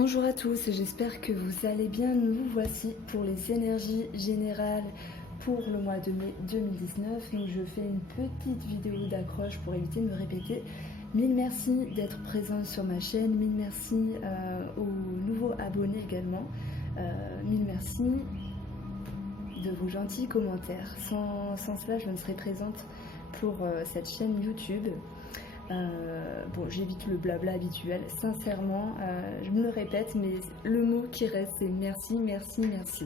Bonjour à tous, j'espère que vous allez bien. Nous voici pour les énergies générales pour le mois de mai 2019. Donc je fais une petite vidéo d'accroche pour éviter de me répéter. Mille merci d'être présent sur ma chaîne, mille merci aux nouveaux abonnés également. Mille merci de vos gentils commentaires. Sans cela, je ne serais présente pour cette chaîne YouTube. Bon, j'évite le blabla habituel, sincèrement, je me le répète, mais le mot qui reste, c'est merci, merci, merci.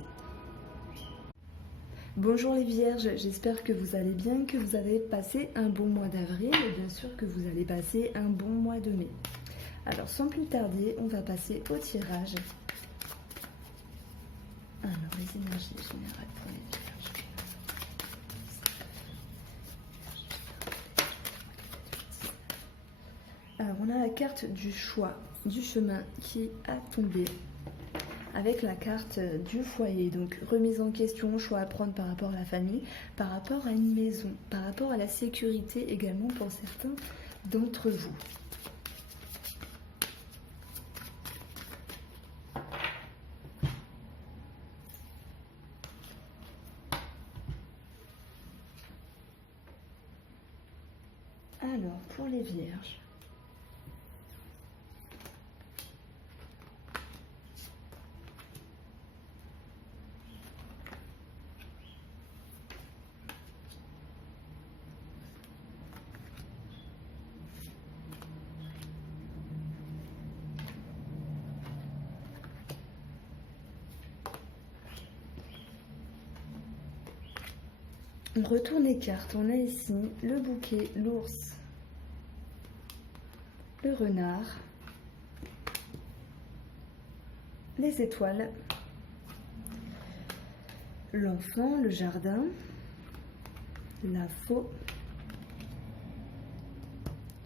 Bonjour les vierges, j'espère que vous allez bien, que vous avez passé un bon mois d'avril et bien sûr que vous allez passer un bon mois de mai. Alors sans plus tarder, on va passer au tirage. Alors les énergies générales pour les vierges. Alors on a la carte du choix, du chemin qui a tombé avec la carte du foyer. Donc remise en question, choix à prendre par rapport à la famille, par rapport à une maison, par rapport à la sécurité également pour certains d'entre vous. Alors pour les vierges. On retourne les cartes, on a ici le bouquet, l'ours, le renard, les étoiles, l'enfant, le jardin, la faux,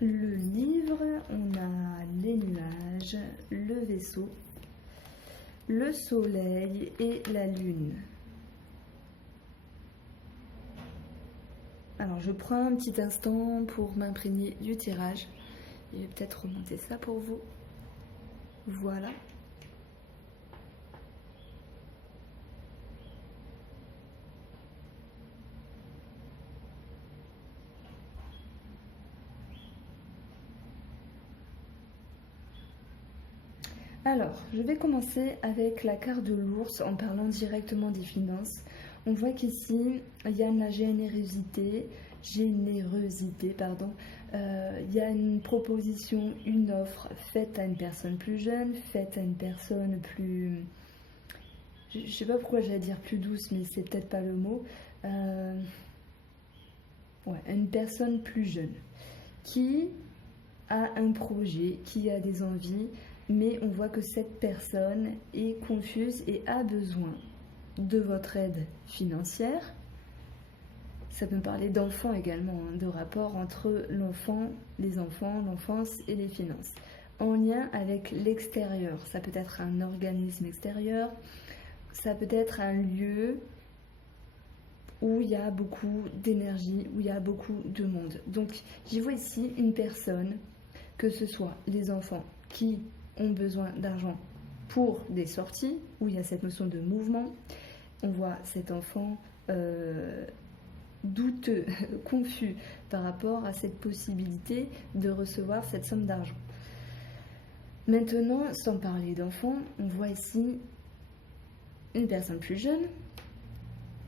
le livre, on a les nuages, le vaisseau, le soleil et la lune. Alors je prends un petit instant pour m'imprégner du tirage et peut-être remonter ça pour vous. Voilà. Alors, je vais commencer avec la carte de l'ours en parlant directement des finances. On voit qu'ici, il y a de la générosité, il y a une proposition, une offre faite à une personne plus jeune, faite à une personne plus... Je ne sais pas pourquoi j'allais dire plus douce, mais c'est peut-être pas le mot. Une personne plus jeune qui a un projet, qui a des envies, mais on voit que cette personne est confuse et a besoin de votre aide financière. Ça peut me parler d'enfants également, de rapport entre l'enfant, les enfants, l'enfance et les finances. En lien avec l'extérieur, ça peut être un organisme extérieur, ça peut être un lieu où il y a beaucoup d'énergie, où il y a beaucoup de monde. Donc j'y vois ici une personne, que ce soit les enfants qui ont besoin d'argent pour des sorties, où il y a cette notion de mouvement. On voit cet enfant douteux, confus par rapport à cette possibilité de recevoir cette somme d'argent. Maintenant, sans parler d'enfants, on voit ici une personne plus jeune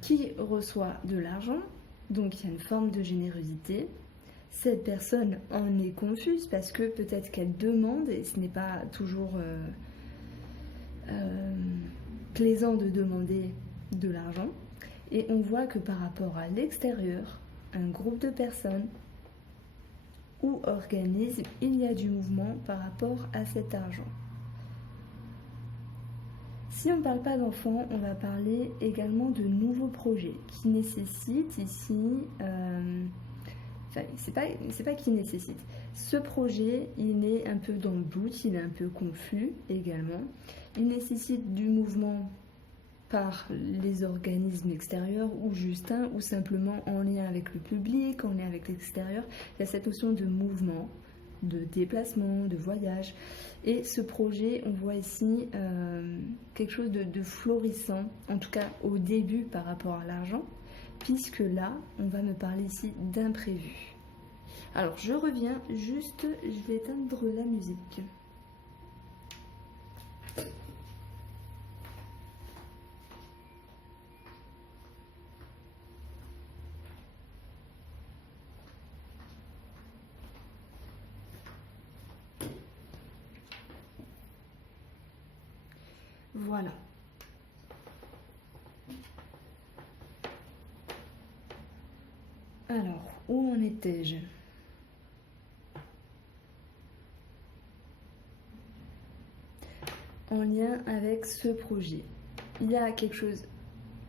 qui reçoit de l'argent, donc il y a une forme de générosité. Cette personne en est confuse parce que peut-être qu'elle demande, et ce n'est pas toujours plaisant de demander de l'argent. Et on voit que par rapport à l'extérieur, un groupe de personnes ou organisme, il y a du mouvement par rapport à cet argent. Si on ne parle pas d'enfants, on va parler également de nouveaux projets qui nécessitent ici... c'est pas qu'il nécessite. Ce projet, il est un peu dans le doute, il est un peu confus également. Il nécessite du mouvement par les organismes extérieurs ou juste un, ou simplement en lien avec le public, en lien avec l'extérieur. Il y a cette notion de mouvement de déplacement, de voyage. Et ce projet, on voit ici quelque chose de florissant, en tout cas au début par rapport à l'argent, puisque là, on va me parler ici d'imprévu. Alors, je reviens juste, je vais éteindre la musique. Voilà. Alors, où en étais-je? En lien avec ce projet, il y a quelque chose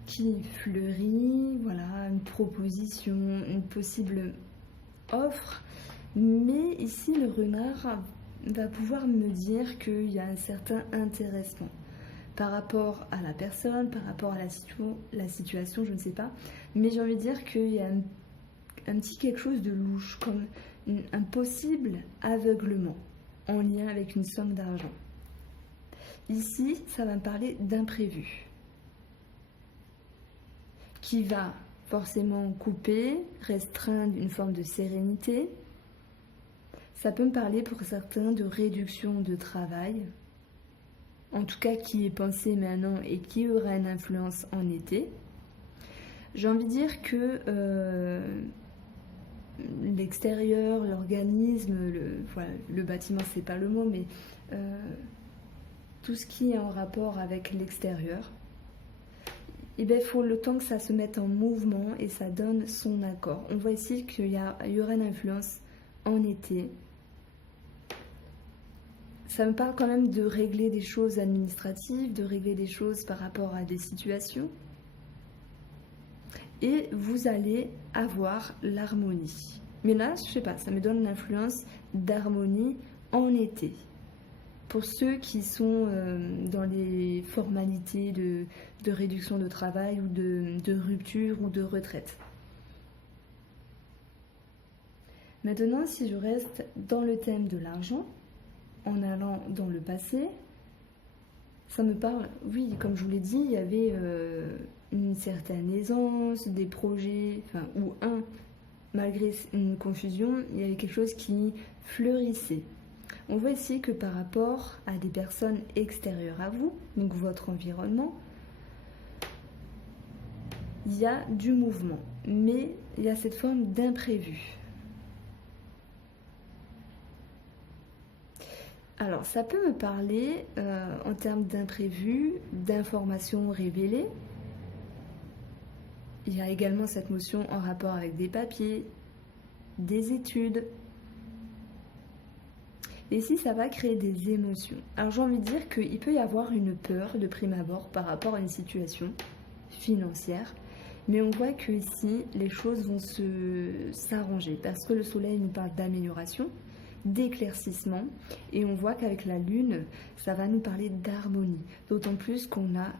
qui fleurit, voilà, une proposition, une possible offre, mais ici le renard va pouvoir me dire qu'il y a un certain intéressement par rapport à la personne, par rapport à la situation, je ne sais pas, mais j'ai envie de dire qu'il y a un petit quelque chose de louche, comme un possible aveuglement en lien avec une somme d'argent. Ici, ça va me parler d'imprévu, qui va forcément couper, restreindre une forme de sérénité. Ça peut me parler pour certains de réduction de travail, en tout cas qui est pensé maintenant et qui aura une influence en été. J'ai envie de dire que l'extérieur, l'organisme, le bâtiment, c'est pas le mot, mais tout ce qui est en rapport avec l'extérieur, il faut le temps que ça se mette en mouvement et ça donne son accord. On voit ici qu'il y aura une influence en été. Ça me parle quand même de régler des choses administratives, de régler des choses par rapport à des situations. Et vous allez avoir l'harmonie. Mais là, je sais pas, ça me donne une influence d'harmonie en été. Pour ceux qui sont dans les formalités de réduction de travail ou de rupture ou de retraite. Maintenant, si je reste dans le thème de l'argent, en allant dans le passé, ça me parle, oui, comme je vous l'ai dit, il y avait une certaine aisance, des projets, malgré une confusion, il y avait quelque chose qui fleurissait. On voit ici que par rapport à des personnes extérieures à vous, donc votre environnement, il y a du mouvement, mais il y a cette forme d'imprévu. Alors, ça peut me parler en termes d'imprévu, d'informations révélées. Il y a également cette notion en rapport avec des papiers, des études. Et ici, ça va créer des émotions. Alors, j'ai envie de dire qu'il peut y avoir une peur de prime abord par rapport à une situation financière. Mais on voit que ici, les choses vont s'arranger parce que le soleil nous parle d'amélioration, d'éclaircissement. Et on voit qu'avec la lune, ça va nous parler d'harmonie. D'autant plus qu'on a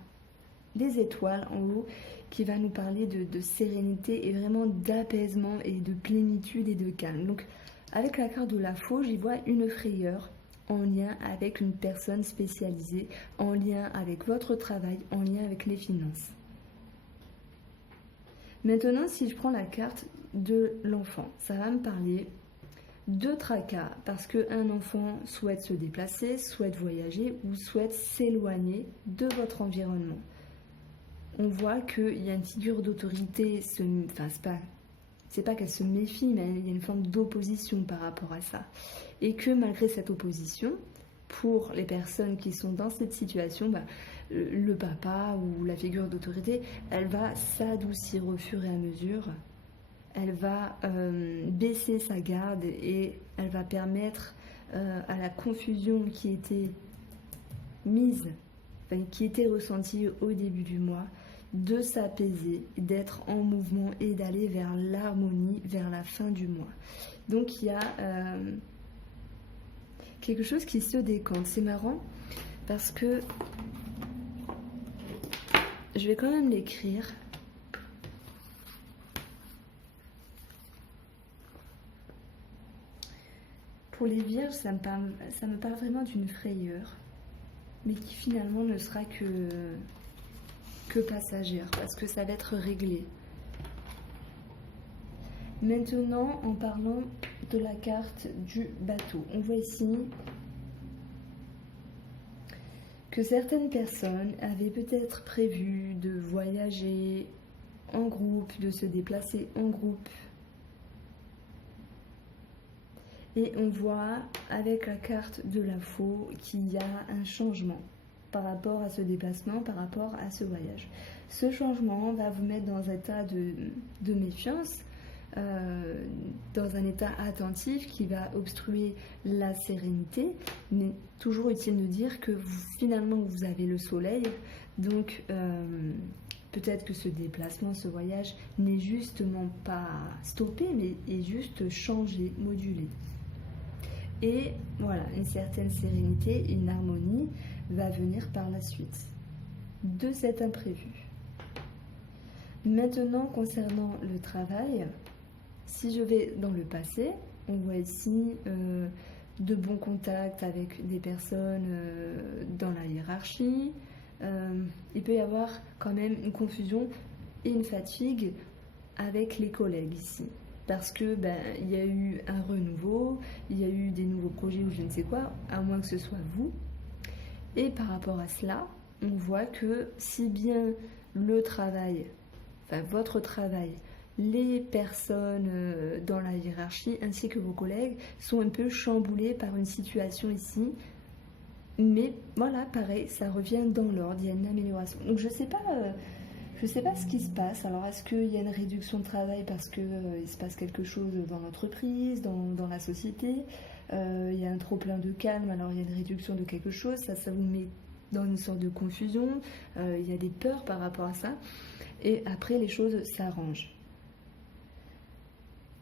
les étoiles en haut qui va nous parler de sérénité et vraiment d'apaisement et de plénitude et de calme. Donc, avec la carte de la fauche, j'y vois une frayeur en lien avec une personne spécialisée, en lien avec votre travail, en lien avec les finances. Maintenant, si je prends la carte de l'enfant, ça va me parler de tracas parce qu'un enfant souhaite se déplacer, souhaite voyager ou souhaite s'éloigner de votre environnement. On voit qu'il y a une figure d'autorité, c'est pas qu'elle se méfie, mais il y a une forme d'opposition par rapport à ça. Et que malgré cette opposition, pour les personnes qui sont dans cette situation, le papa ou la figure d'autorité, elle va s'adoucir au fur et à mesure. Elle va baisser sa garde et elle va permettre à la confusion qui était qui était ressentie au début du mois, de s'apaiser, d'être en mouvement et d'aller vers l'harmonie vers la fin du mois. Donc il y a quelque chose qui se décante. C'est marrant parce que je vais quand même l'écrire. Pour les vierges, ça me parle vraiment d'une frayeur, mais qui finalement ne sera que passagère, parce que ça va être réglé. Maintenant, en parlant de la carte du bateau, on voit ici que certaines personnes avaient peut-être prévu de voyager en groupe, de se déplacer en groupe. Et on voit avec la carte de la faux qu'il y a un changement par rapport à ce déplacement, par rapport à ce voyage. Ce changement va vous mettre dans un état de méfiance, dans un état attentif qui va obstruer la sérénité, mais toujours utile de dire que finalement vous avez le soleil, donc peut-être que ce déplacement, ce voyage n'est justement pas stoppé, mais est juste changé, modulé. Et voilà, une certaine sérénité, une harmonie va venir par la suite de cet imprévu. Maintenant, concernant le travail, si je vais dans le passé, on voit ici de bons contacts avec des personnes dans la hiérarchie. Il peut y avoir quand même une confusion et une fatigue avec les collègues ici. Parce que il y a eu un renouveau, il y a eu des nouveaux projets ou je ne sais quoi, à moins que ce soit vous. Et par rapport à cela, on voit que si bien le travail, enfin votre travail, les personnes dans la hiérarchie ainsi que vos collègues sont un peu chamboulés par une situation ici. Mais voilà, pareil, ça revient dans l'ordre, il y a une amélioration. Donc je sais pas ce qui se passe. Alors est-ce qu'il y a une réduction de travail parce qu'il se passe quelque chose dans l'entreprise, dans la société, il y a un trop plein de calme, alors il y a une réduction de quelque chose, ça vous met dans une sorte de confusion, il y a des peurs par rapport à ça. Et après les choses s'arrangent.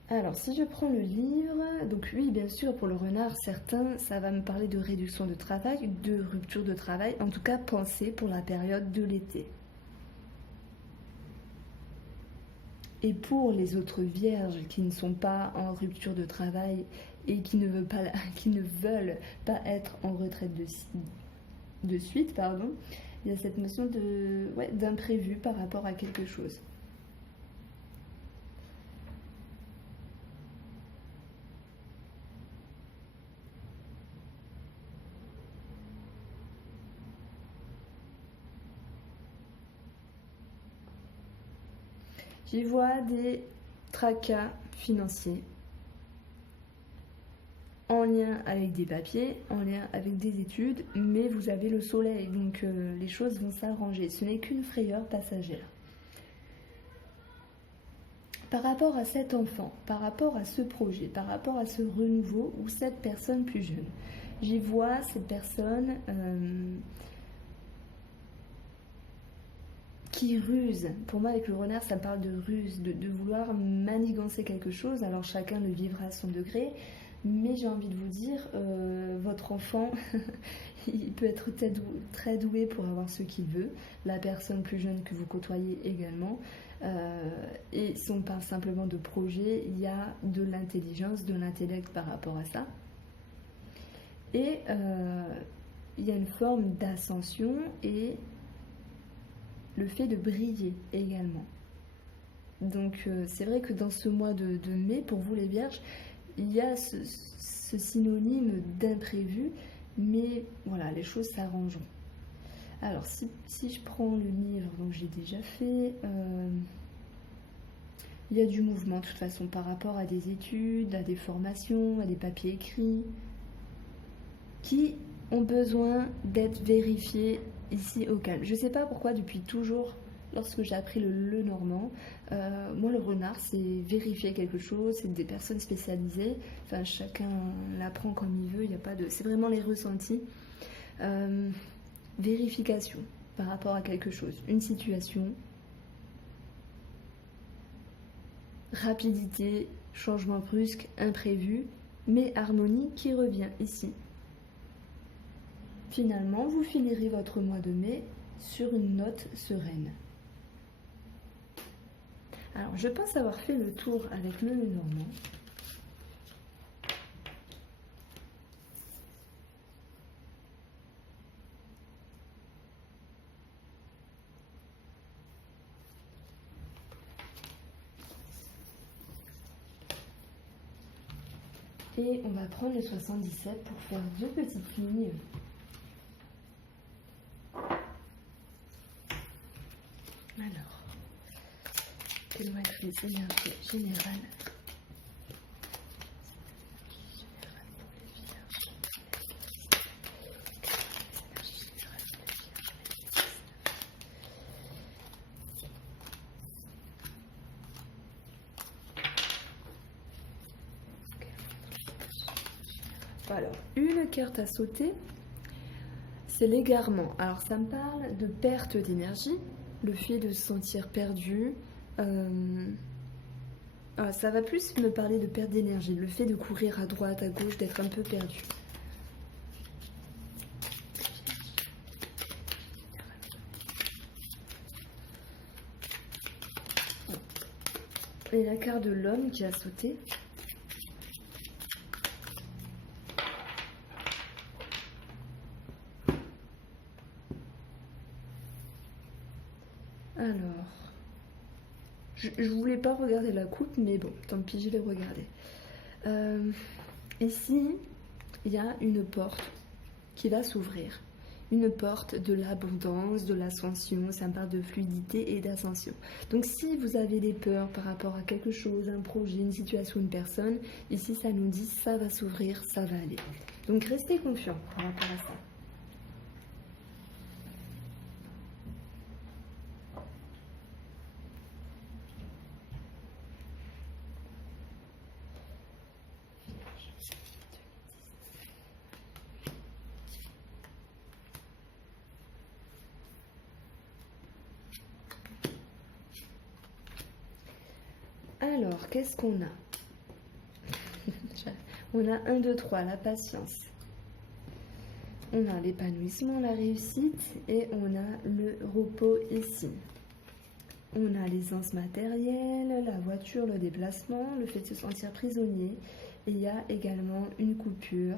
Alors, si je prends le livre, donc oui, bien sûr, pour le renard, certains, ça va me parler de réduction de travail, de rupture de travail, en tout cas, pensez pour la période de l'été. Et pour les autres vierges qui ne sont pas en rupture de travail et qui ne veulent pas être en retraite de suite, il y a cette notion d'imprévu par rapport à quelque chose. J'y vois des tracas financiers en lien avec des papiers, en lien avec des études, mais vous avez le soleil, donc les choses vont s'arranger. Ce n'est qu'une frayeur passagère. Par rapport à cet enfant, par rapport à ce projet, par rapport à ce renouveau ou cette personne plus jeune, j'y vois cette personne qui ruse. Pour moi, avec le renard, ça parle de ruse, de vouloir manigancer quelque chose. Alors chacun le vivra à son degré, mais j'ai envie de vous dire, votre enfant, il peut être très doué pour avoir ce qu'il veut. La personne plus jeune que vous côtoyez également. Et si on parle simplement de projet, il y a de l'intelligence, de l'intellect par rapport à ça. Et il y a une forme d'ascension et le fait de briller également. Donc c'est vrai que dans ce mois de mai, pour vous les vierges, il y a ce synonyme d'imprévu, mais voilà, les choses s'arrangeront. Alors si je prends le livre, donc j'ai déjà fait, il y a du mouvement de toute façon par rapport à des études, à des formations, à des papiers écrits, qui ont besoin d'être vérifiés ici au calme. Je ne sais pas pourquoi depuis toujours, lorsque j'ai appris le normand, moi le renard c'est vérifier quelque chose, c'est des personnes spécialisées, enfin chacun l'apprend comme il veut, il n'y a pas de... C'est vraiment les ressentis. Vérification par rapport à quelque chose, une situation, rapidité, changement brusque, imprévu, mais harmonie qui revient ici. Finalement, vous finirez votre mois de mai sur une note sereine. Alors, je pense avoir fait le tour avec le Lenormand. Et on va prendre le 77 pour faire 2 petites lignes. Alors, quelles vont être les énergies générales pour les vierges? Alors, une carte à sauter, c'est l'égarement. Alors, ça me parle de perte d'énergie, le fait de se sentir perdu. Ça va plus me parler de perte d'énergie, le fait de courir à droite, à gauche, d'être un peu perdu. Et la carte de l'homme qui a sauté. Alors, je voulais pas regarder la coupe, mais bon, tant pis, je vais regarder. Ici, il y a une porte qui va s'ouvrir. Une porte de l'abondance, de l'ascension, ça me parle de fluidité et d'ascension. Donc si vous avez des peurs par rapport à quelque chose, un projet, une situation, une personne, ici ça nous dit ça va s'ouvrir, ça va aller. Donc restez confiants par rapport à ça. Alors, qu'est-ce qu'on a? On a 1, 2, 3, la patience. On a l'épanouissement, la réussite et on a le repos ici. On a l'aisance matérielle, la voiture, le déplacement, le fait de se sentir prisonnier. Et il y a également une coupure.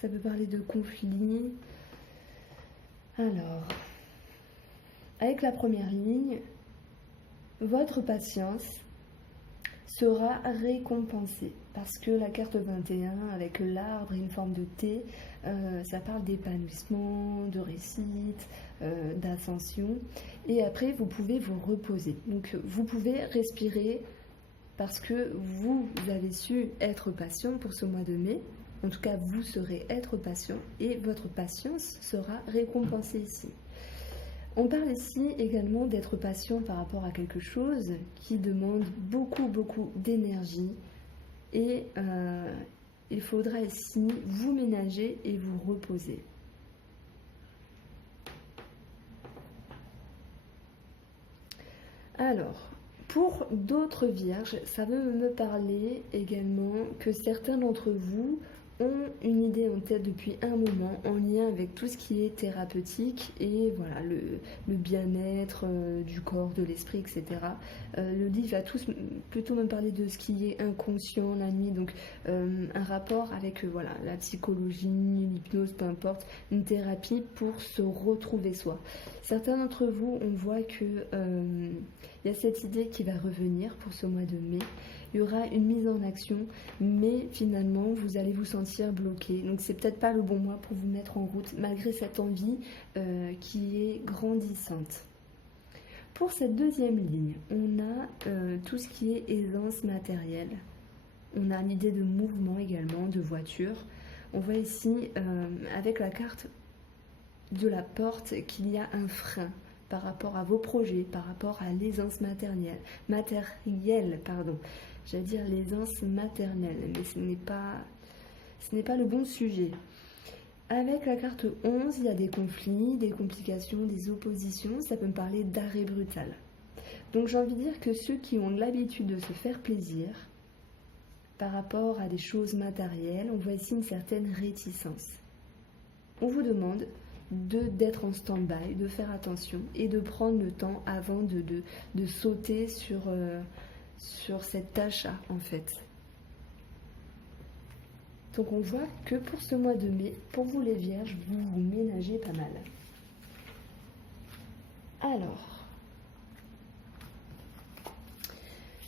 Ça peut parler de conflit. Alors, avec la première ligne, votre patience sera récompensée parce que la carte 21 avec l'arbre et une forme de T, ça parle d'épanouissement, de réussite, d'ascension. Et après, vous pouvez vous reposer. Donc, vous pouvez respirer parce que vous avez su être patient pour ce mois de mai. En tout cas, vous saurez être patient et votre patience sera récompensée ici. On parle ici également d'être patient par rapport à quelque chose qui demande beaucoup d'énergie et il faudra ici vous ménager et vous reposer. Alors, pour d'autres vierges, ça veut me parler également que certains d'entre vous ont une idée en tête depuis un moment en lien avec tout ce qui est thérapeutique et voilà le bien-être du corps, de l'esprit, etc. Le livre va plutôt me parler de ce qui est inconscient la nuit, donc un rapport avec voilà la psychologie, l'hypnose, peu importe, une thérapie pour se retrouver soi. Certains d'entre vous, on voit que il y a cette idée qui va revenir pour ce mois de mai. Il y aura une mise en action, mais finalement, vous allez vous sentir bloqué. Donc, c'est peut-être pas le bon mois pour vous mettre en route, malgré cette envie qui est grandissante. Pour cette deuxième ligne, on a tout ce qui est aisance matérielle. On a l'idée de mouvement également, de voiture. On voit ici, avec la carte de la porte, qu'il y a un frein par rapport à vos projets, par rapport à l'aisance matérielle, j'allais dire l'aisance maternelle, mais ce n'est pas le bon sujet. Avec la carte 11, il y a des conflits, des complications, des oppositions, ça peut me parler d'arrêt brutal. Donc j'ai envie de dire que ceux qui ont l'habitude de se faire plaisir par rapport à des choses matérielles, on voit ici une certaine réticence. On vous demande d'être en stand-by, de faire attention et de prendre le temps avant de sauter sur cette tâche-là, en fait. Donc on voit que pour ce mois de mai, pour vous les vierges, vous vous ménagez pas mal. Alors,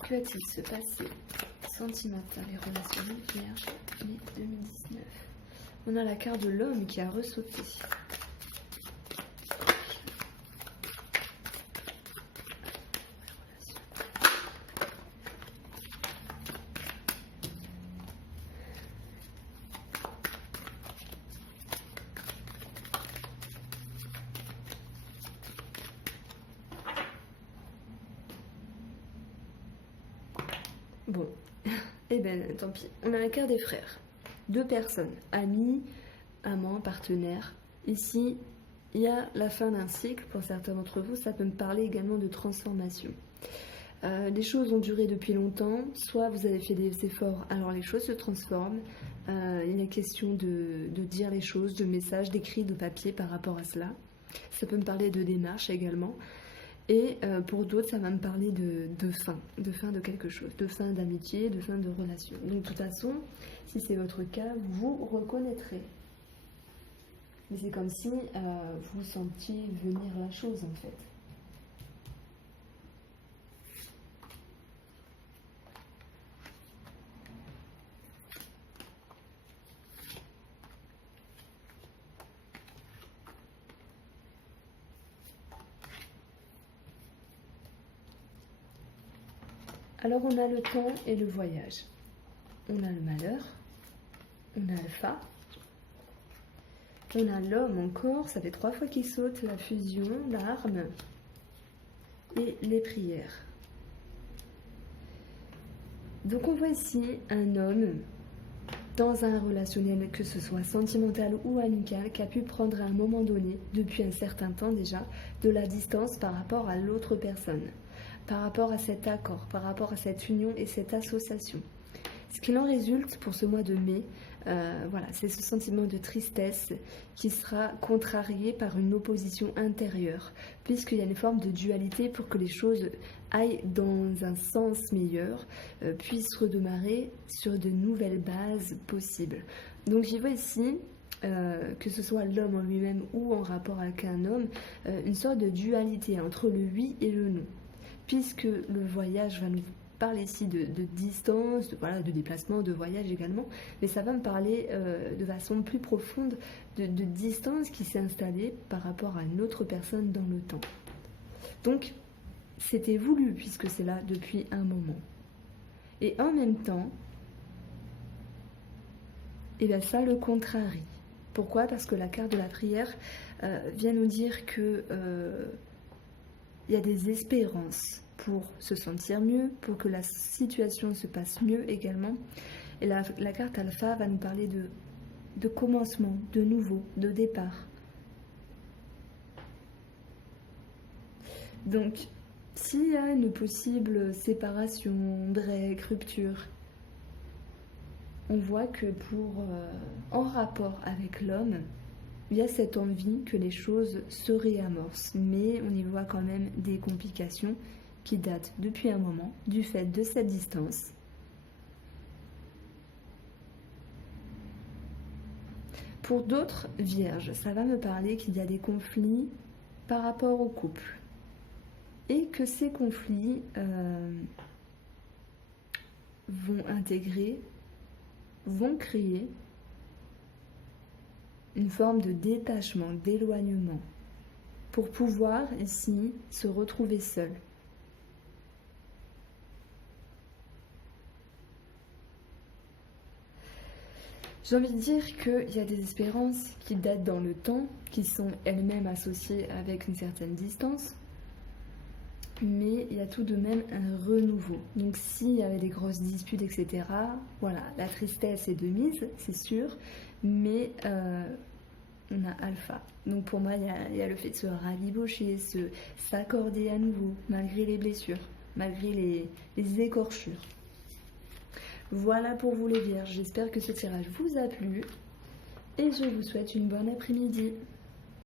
Que va-t-il se passer sentimental et relationnel Vierge, mai 2019? On a la carte de l'homme qui a ressauté. Bon, eh ben tant pis. On a la carte des frères. Deux personnes, amis, amants, partenaires. Ici, il y a la fin d'un cycle. Pour certains d'entre vous, ça peut me parler également de transformation. Les choses ont duré depuis longtemps. Soit vous avez fait des efforts, alors les choses se transforment. Il est question de dire les choses, de messages, d'écrits, de papier par rapport à cela. Ça peut me parler de démarche également. Et pour d'autres, ça va me parler de fin de quelque chose, de fin d'amitié, de fin de relation. Donc de toute façon, si c'est votre cas, vous reconnaîtrez. Mais c'est comme si vous sentiez venir la chose en fait. Alors on a le temps et le voyage. On a le malheur, on a Alpha, on a l'homme encore, ça fait 3 fois qu'il saute, la fusion, l'arme et les prières. Donc on voit ici un homme dans un relationnel, que ce soit sentimental ou amical, qui a pu prendre à un moment donné, depuis un certain temps déjà, de la distance par rapport à l'autre personne, par rapport à cet accord, par rapport à cette union et cette association. Ce qu'il en résulte pour ce mois de mai, voilà, c'est ce sentiment de tristesse qui sera contrarié par une opposition intérieure, puisqu'il y a une forme de dualité pour que les choses aillent dans un sens meilleur, puissent redémarrer sur de nouvelles bases possibles. Donc j'y vois ici, que ce soit l'homme en lui-même ou en rapport avec un homme, une sorte de dualité entre le oui et le non. Puisque le voyage va nous parler ici de distance, voilà, de déplacement, de voyage également, mais ça va me parler de façon plus profonde de distance qui s'est installée par rapport à une autre personne dans le temps. Donc, c'était voulu puisque c'est là depuis un moment. Et en même temps, eh bien, ça le contrarie. Pourquoi? Parce que la carte de la prière vient nous dire que il y a des espérances pour se sentir mieux, pour que la situation se passe mieux également. Et la carte Alpha va nous parler de commencement, de nouveau, de départ. Donc, s'il y a une possible séparation, break, rupture, on voit que en rapport avec l'homme, il y a cette envie que les choses se réamorcent, mais on y voit quand même des complications qui datent depuis un moment, du fait de cette distance. Pour d'autres vierges, ça va me parler qu'il y a des conflits par rapport au couple, et que ces conflits vont intégrer, vont créer une forme de détachement, d'éloignement, pour pouvoir ici se retrouver seul. J'ai envie de dire qu'il y a des espérances qui datent dans le temps, qui sont elles-mêmes associées avec une certaine distance, mais il y a tout de même un renouveau. Donc s'il y avait des grosses disputes, etc., voilà, la tristesse est de mise, c'est sûr, mais on a Alpha. Donc pour moi, il y a le fait de se rabibocher, s'accorder à nouveau, malgré les blessures, malgré les écorchures. Voilà pour vous les vierges, j'espère que ce tirage vous a plu et je vous souhaite une bonne après-midi.